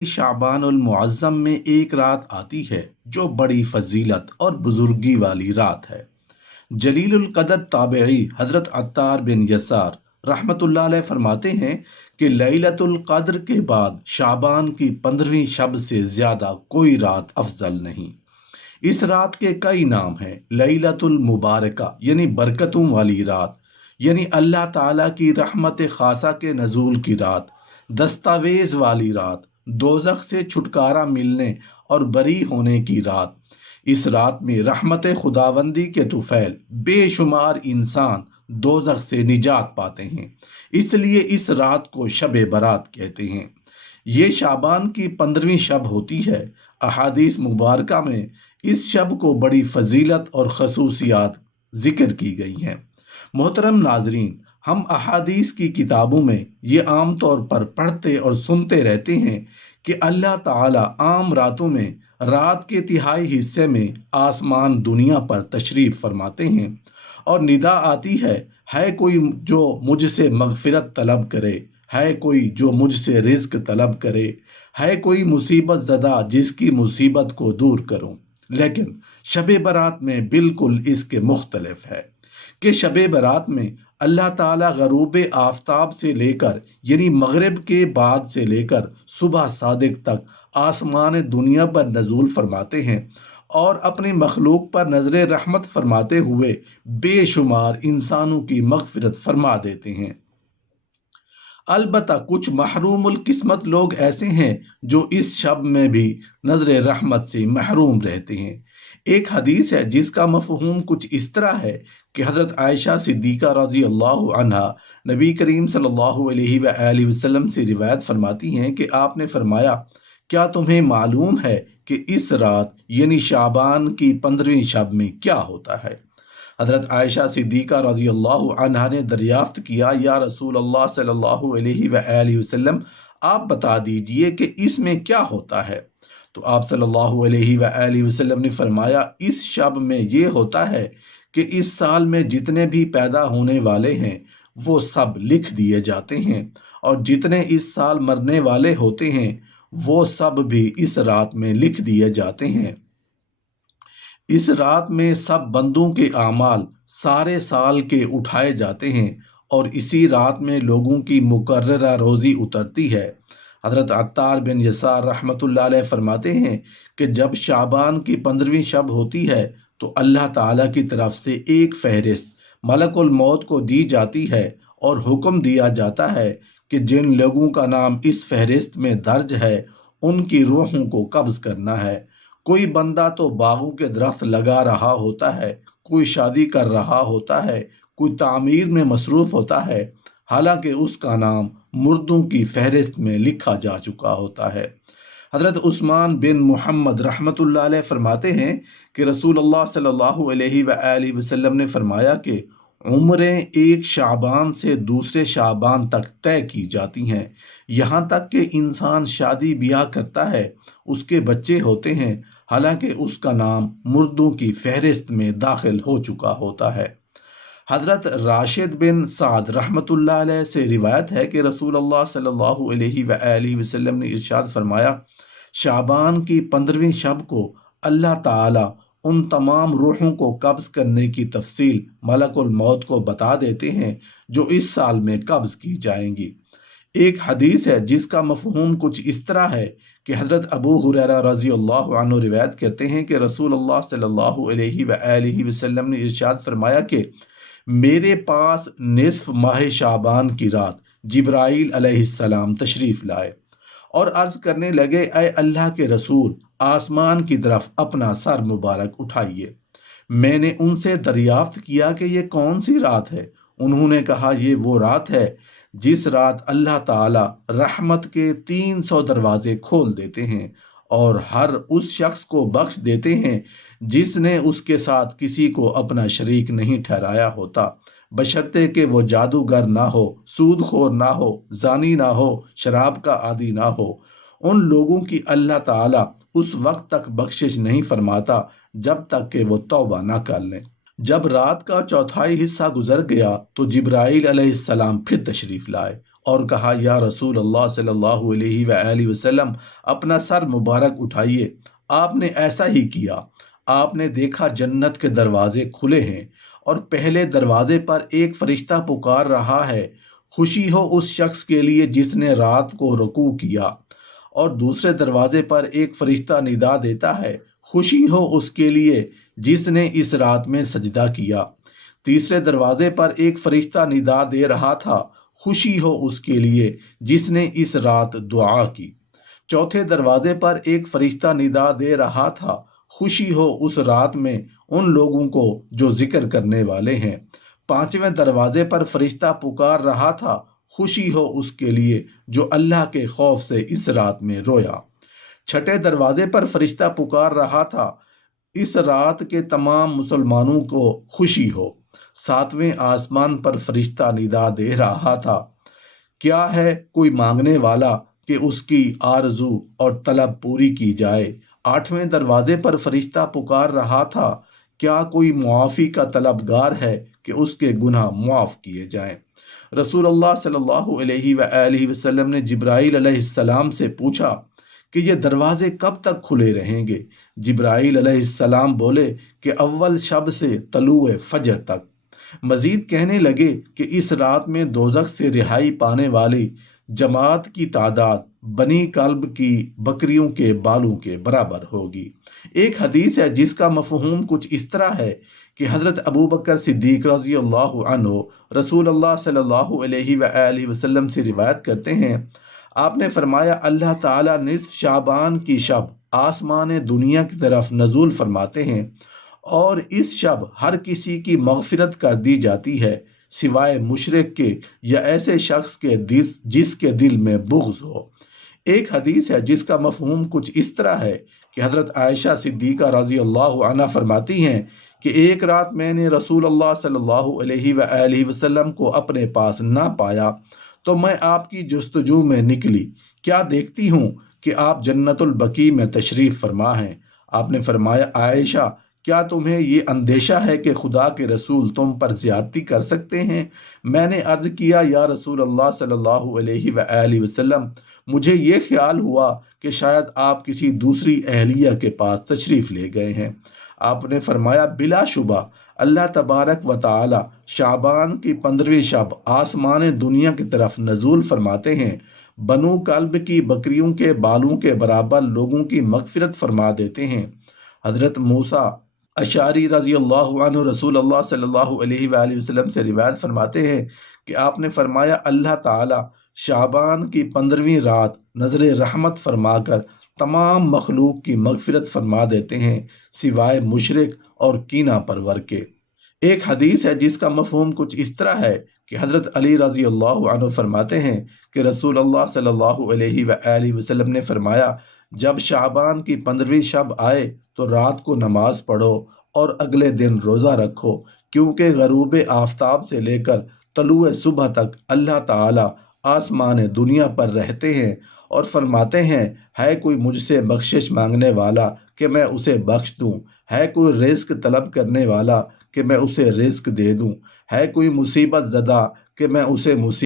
शाबान उल मुअज़्ज़म में एक रात आती है जो बड़ी फजीलत और बुजुर्गी वाली रात है। जलीलुल कदर ताबेई हज़रत अत्तार बिन यसार रहमतुल्लाह अलैह फरमाते हैं कि लैलतुल कद्र के बाद शाबान की 15वीं शब से ज़्यादा कोई रात अफजल नहीं। इस रात के कई नाम हैं। लैलतुल मुबारका यानी बरकतों वाली रात, यानी अल्लाह ताला की रहमत खासा के नज़ूल की रात। दस्तावेज़ वाली रात, दोज़ख से छुटकारा मिलने और बरी होने की रात। इस रात में रहमत खुदावंदी के तुफैल बेशुमार इंसान दोज़ख से निजात पाते हैं, इसलिए इस रात को शब बरात कहते हैं। ये शाबान की 15वीं शब होती है। अहादीस मुबारका में इस शब को बड़ी फजीलत और खसूसियात जिक्र की गई हैं। मोहतरम नाजरीन, हम अहादीस की किताबों में ये आम तौर पर पढ़ते और सुनते रहते हैं कि अल्लाह ताला आम रातों में रात के तिहाई हिस्से में आसमान दुनिया पर तशरीफ़ फरमाते हैं और निदा आती है कोई जो मुझसे मगफिरत तलब करे, है कोई जो मुझसे रिज्क तलब करे, है कोई मुसीबत ज़दा जिसकी मुसीबत को दूर करूं। लेकिन शब बरात में बिल्कुल इसके मुख्तलिफ है कि शब बरात में अल्लाह ताला गरूब आफताब से लेकर यानी मगरिब के बाद से लेकर सुबह सादिक तक आसमान दुनिया पर नजूल फरमाते हैं और अपनी मखलूक पर नजर रहमत फरमाते हुए बेशुमार इंसानों की मगफिरत फरमा देते हैं। अलबत्ता कुछ महरूमुल किस्मत लोग ऐसे हैं जो इस शब में भी नजर रहमत से महरूम रहते हैं। एक हदीस है जिसका मफहूम कुछ इस तरह है कि हज़रत आयशा सिद्दीक़ा रज़ी अल्लाह अन्हा नबी करीम सल्लल्लाहु अलैहि वसल्लम से रिवायत फरमाती हैं कि आपने फरमाया, क्या तुम्हें मालूम है कि इस रात यानी शाबान की 15वीं शब में क्या होता है? हज़रत आयशा सिद्दीक़ा रज़ी अल्लाह अन्हा ने दरियाफ्त किया, या रसूल अल्लाह सल्लल्लाहु अलैहि वसल्लम, आप बता दीजिए कि इसमें क्या होता है। तो आप सल्लल्लाहु अलैहि वसल्लम ने फरमाया, इस शब में ये होता है कि इस साल में जितने भी पैदा होने वाले हैं वो सब लिख दिए जाते हैं और जितने इस साल मरने वाले होते हैं वो सब भी इस रात में लिख दिए जाते हैं। इस रात में सब बंदों के आमाल सारे साल के उठाए जाते हैं और इसी रात में लोगों की मुकर्ररा रोज़ी उतरती है। हज़रत अत्तार बिन यसार रहमतुल्लाह अलैह फरमाते हैं कि जब शाबान की 15वीं शब होती है तो अल्लाह ताला की तरफ से एक फहरिस्त मलकुल मौत को दी जाती है और हुक्म दिया जाता है कि जिन लोगों का नाम इस फहरिस्त में दर्ज है उनकी रूहों को कब्ज़ करना है। कोई बंदा तो बागों के दरख्त लगा रहा होता है, कोई शादी कर रहा होता है, कोई तामीर में मसरूफ़ होता है, हालांकि उसका नाम मुर्दों की फहरिस्त में लिखा जा चुका होता है। हज़रत उस्मान बिन मोहम्मद रहमतुल्लाह अलैह फरमाते हैं कि रसूलुल्लाह सल्लल्लाहु अलैहि वसल्लम ने फरमाया कि उम्रें एक शाबान से दूसरे शाबान तक तय की जाती हैं। यहाँ तक कि इंसान शादी ब्याह करता है, उसके बच्चे होते हैं, हालांकि उसका नाम मुर्दों की फहरिस्त में दाखिल हो चुका होता है। हज़रत राशिद बिन साद रहमतुल्लाह अलैह से रिवायत है कि रसूलुल्लाह सल्लल्लाहु अलैहि वसल्लम ने इरशाद फरमाया, शाबान की 15वीं शब को अल्लाह ताला उन तमाम रूहों को कब्ज़ करने की तफसील मलकुल मौत को बता देते हैं जो इस साल में कब्ज़ की जाएंगी। एक हदीस है जिसका मफहूम कुछ इस तरह है कि हज़रत अबू हुरैरा रज़ी अल्लाह अन्हु रिवायत करते हैं कि रसूलुल्लाह सल्लल्लाहु अलैहि वसल्लम ने इरशाद फरमाया कि मेरे पास निस्फ माह शाबान की रात जिब्राईल अलैहिस्सलाम तशरीफ़ लाए और अर्ज़ करने लगे, ऐ अल्लाह के रसूल, आसमान की तरफ अपना सर मुबारक उठाइए। मैंने उनसे दरियाफ्त किया कि ये कौन सी रात है। उन्होंने कहा, ये वो रात है जिस रात अल्लाह ताला रहमत के 300 दरवाजे खोल देते हैं और हर उस शख्स को बख्श देते हैं जिसने उसके साथ किसी को अपना शरीक नहीं ठहराया होता, बशर्ते कि वो जादूगर ना हो, सूदखोर ना हो, जानी ना हो, शराब का आदी ना हो। उन लोगों की अल्लाह ताला उस वक्त तक बख्शिश नहीं फरमाता जब तक कि वो तौबा ना कर लें। जब रात का चौथाई हिस्सा गुजर गया तो जिब्राईल अलैहिस्सलाम फिर तशरीफ़ लाए اور کہا یا رسول اللہ صلی اللہ علیہ وآلہ وسلم اپنا سر مبارک اٹھائیے۔ آپ نے ایسا ہی کیا۔ آپ نے دیکھا جنت کے دروازے کھلے ہیں اور پہلے دروازے پر ایک فرشتہ پکار رہا ہے، خوشی ہو اس شخص کے لیے جس نے رات کو رکوع کیا، اور دوسرے دروازے پر ایک فرشتہ ندا دیتا ہے، خوشی ہو اس کے لیے جس نے اس رات میں سجدہ کیا۔ تیسرے دروازے پر ایک فرشتہ ندا دے رہا تھا، خوشی ہو اس کے لیے جس نے اس رات دعا کی۔ چوتھے دروازے پر ایک فرشتہ ندا دے رہا تھا، خوشی ہو اس رات میں ان لوگوں کو جو ذکر کرنے والے ہیں۔ پانچویں دروازے پر فرشتہ پکار رہا تھا، خوشی ہو اس کے لیے جو اللہ کے خوف سے اس رات میں رویا۔ چھٹے دروازے پر فرشتہ پکار رہا تھا، اس رات کے تمام مسلمانوں کو خوشی ہو۔ ساتویں آسمان پر فرشتہ ندا دے رہا تھا، کیا ہے کوئی مانگنے والا کہ اس کی آرزو اور طلب پوری کی جائے۔ آٹھویں دروازے پر فرشتہ پکار رہا تھا، کیا کوئی معافی کا طلبگار ہے کہ اس کے گناہ معاف کیے جائیں۔ رسول اللہ صلی اللہ علیہ وآلہ وسلم نے جبرائیل علیہ السلام سے پوچھا کہ یہ دروازے کب تک کھلے رہیں گے؟ جبرائیل علیہ السلام بولے کہ اول شب سے طلوع فجر تک۔ مزید کہنے لگے کہ اس رات میں دوزخ سے رہائی پانے والی جماعت کی تعداد بنی کلب کی بکریوں کے بالوں کے برابر ہوگی۔ ایک حدیث ہے جس کا مفہوم کچھ اس طرح ہے کہ حضرت ابو بکر صدیق رضی اللہ عنہ رسول اللہ صلی اللہ علیہ وآلہ وسلم سے روایت کرتے ہیں، آپ نے فرمایا اللہ تعالیٰ نصف شعبان کی شب آسمان دنیا کی طرف نزول فرماتے ہیں، اور اس شب ہر کسی کی مغفرت کر دی جاتی ہے سوائے مشرک کے یا ایسے شخص کے جس کے دل میں بغض ہو۔ ایک حدیث ہے جس کا مفہوم کچھ اس طرح ہے کہ حضرت عائشہ صدیقہ رضی اللہ عنہا فرماتی ہیں کہ ایک رات میں نے رسول اللہ صلی اللہ علیہ وآلہ وسلم کو اپنے پاس نہ پایا تو میں آپ کی جستجو میں نکلی، کیا دیکھتی ہوں کہ آپ جنت البقیع میں تشریف فرما ہیں۔ آپ نے فرمایا عائشہ کیا تمہیں یہ اندیشہ ہے کہ خدا کے رسول تم پر زیادتی کر سکتے ہیں؟ میں نے عرض کیا یا رسول اللہ صلی اللہ علیہ وآلہ وسلم مجھے یہ خیال ہوا کہ شاید آپ کسی دوسری اہلیہ کے پاس تشریف لے گئے ہیں۔ آپ نے فرمایا بلا شبہ اللہ تبارک و تعالی شعبان کی 15ویں شب آسمان دنیا کی طرف نزول فرماتے ہیں، بنو کلب کی بکریوں کے بالوں کے برابر لوگوں کی مغفرت فرما دیتے ہیں۔ حضرت موسیٰ اشعری رضی اللہ عنہ رسول اللہ صلی اللہ علیہ وآلہ وسلم سے روایت فرماتے ہیں کہ آپ نے فرمایا اللہ تعالی شعبان کی 15ویں رات نظر رحمت فرما کر تمام مخلوق کی مغفرت فرما دیتے ہیں سوائے مشرک اور کینہ پرور کے۔ ایک حدیث ہے جس کا مفہوم کچھ اس طرح ہے کہ حضرت علی رضی اللہ عنہ فرماتے ہیں کہ رسول اللہ صلی اللہ علیہ وآلہ وسلم نے فرمایا جب شعبان کی 15ویں شب آئے تو رات کو نماز پڑھو اور اگلے دن روزہ رکھو، کیونکہ غروب آفتاب سے لے کر طلوع صبح تک اللہ تعالی آسمان دنیا پر رہتے ہیں اور فرماتے ہیں ہے کوئی مجھ سے بخشش مانگنے والا کہ میں اسے بخش دوں، ہے کوئی رزق طلب کرنے والا کہ میں اسے رزق دے دوں، ہے کوئی مصیبت زدہ کہ میں اسے مصیبت